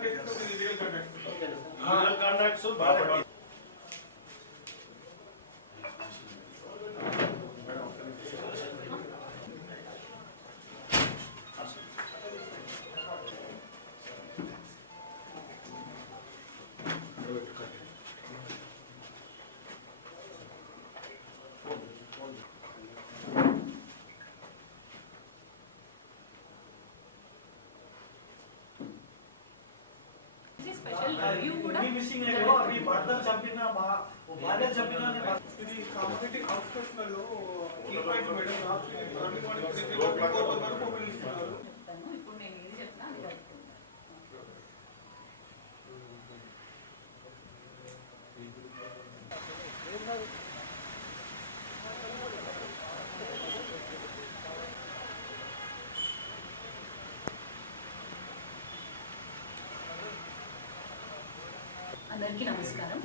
ఇది community outskirts లలో key point madam అందరికీ నమస్కారం.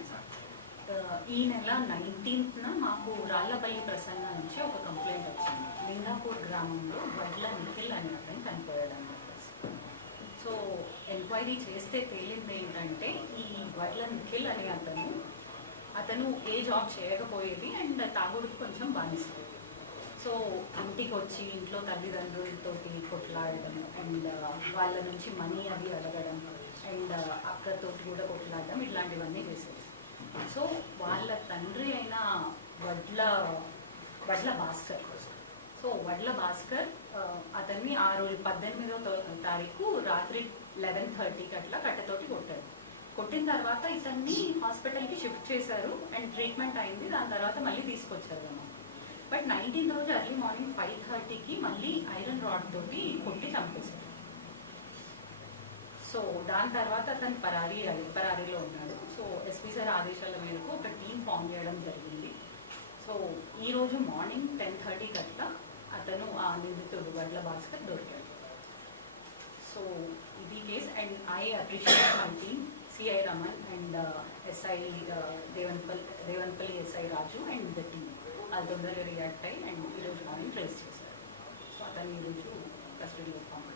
ఈ నెల 19th మాకు రాళ్లపల్లి ప్రసన్న నుంచి ఒక కంప్లైంట్ వచ్చింది. లింగాపూర్ గ్రామంలో వడ్ల నిఖిల్ అనే అతను చనిపోయాడని చెప్పేసి. సో ఎంక్వైరీ చేస్తే తేలింది ఏంటంటే ఈ వడ్ల నిఖిల్ అనే అతను ఏ జాబ్ చేయకపోయేది అండ్ తాగుడుకు కొంచెం బానిస. సో ఇంటికి వచ్చి ఇంట్లో తల్లిదండ్రులతో కొట్లాడడం అండ్ వాళ్ళ నుంచి మనీ అది అడగడం అండ్ అక్కతో కూడా కొట్లాడడం ఇట్లాంటివన్నీ చేసేది. సో వాళ్ళ తండ్రి అయిన వడ్ల భాస్కర్, సో వడ్ల భాస్కర్ అతన్ని ఆ రోజు 18వ తారీఖు రాత్రి 11:30కి అట్లా కట్టెతోటి కొట్టారు. కొట్టిన తర్వాత ఇతన్ని హాస్పిటల్కి షిఫ్ట్ చేశారు అండ్ ట్రీట్మెంట్ అయింది. దాని తర్వాత మళ్ళీ తీసుకొచ్చారు అన్నమాట. బట్ 19th రోజు ఎర్లీ మార్నింగ్ 5:30కి మళ్ళీ ఐరన్ రాడ్ తోటి కొట్టి చంపేశారు. సో దాని తర్వాత అతను పరారీలో ఉన్నాడు. సో ఎస్పీ సార్ ఆదేశాల మేరకు ఒక టీం ఫామ్ చేయడం జరిగింది. సో ఈ రోజు మార్నింగ్ 10:30కి అట్లా అతను ఆ నిందితుడు వడ్ల భాస్కర్ దొరికాడు. సో ఇది case and I appreciate my team, CI Raman and SI Devanpalli SI Raju and the team అది తొందరగా రియాక్ట్ అయ్యి అండ్ ఈరోజు మార్నింగ్ ట్రేస్ చేశారు. సో అతను ఈరోజు కస్టడీలో పంపారు.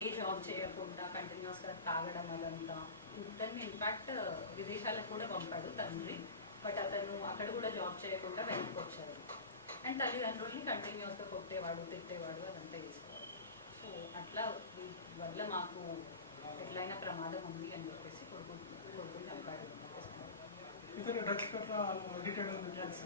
ఏ జాబ్ చేయకుండా కంటిన్యూస్గా తాగడం అదంతా. ఇతన్ని ఇన్ఫాక్ట్ విదేశాలకు కూడా పంపాడు తండ్రి. బట్ అతను అక్కడ కూడా జాబ్ చేయకుండా వెనక్కి వచ్చాడు అండ్ తల్లిదండ్రుల్ని కంటిన్యూస్గా కొట్టేవాడు, తిట్టేవాడు, అదంతా చేసేవాడు. సో అట్లా వల్ల మాకు ఎట్లయినా ప్రమాదం ఉంది అని చెప్పేసి కొడుకుని చంపాడు. డ్రగ్స్